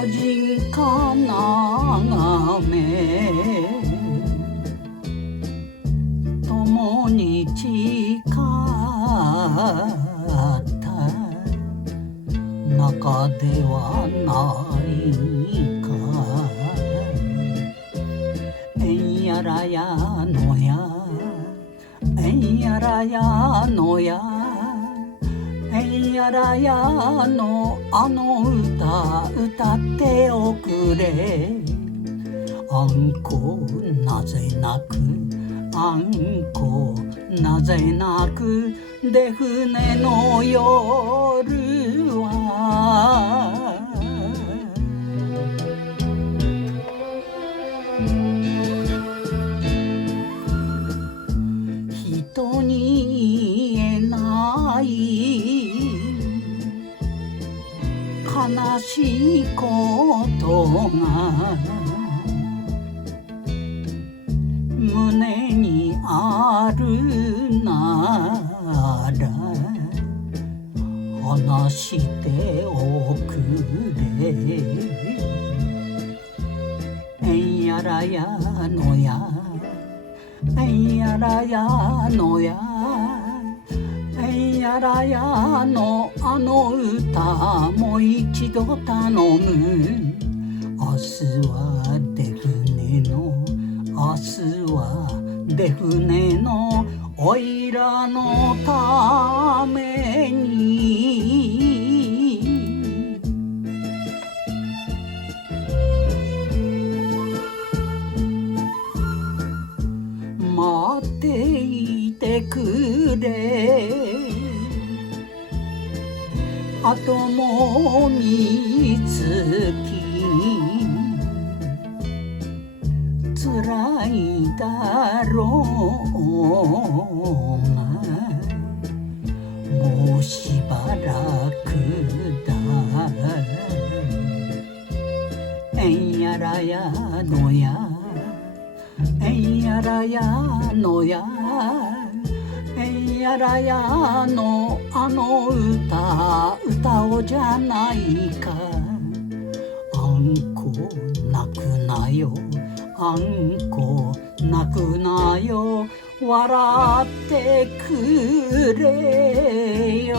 老人か眺め共に誓った中ではないか。えんやらやのやえんやらやのやえんやらやのあの歌歌っておくれ。あんこなぜ泣くあんこなぜ泣く出船の夜は人に言えない悲しいことが胸にあるなら話しておくれ。えんやらやのやえんやらやのやえんやらやのあの歌もう一度頼む。明日は出船の明日は出船のおいらのために待っていてくれ。あともみつきつらいだろうがもうしばらくだ。えんやらやのやえんやらやのやえんやらやのあの歌おうじゃないか。あんこ泣くなよあんこ泣くなよ笑ってくれよ。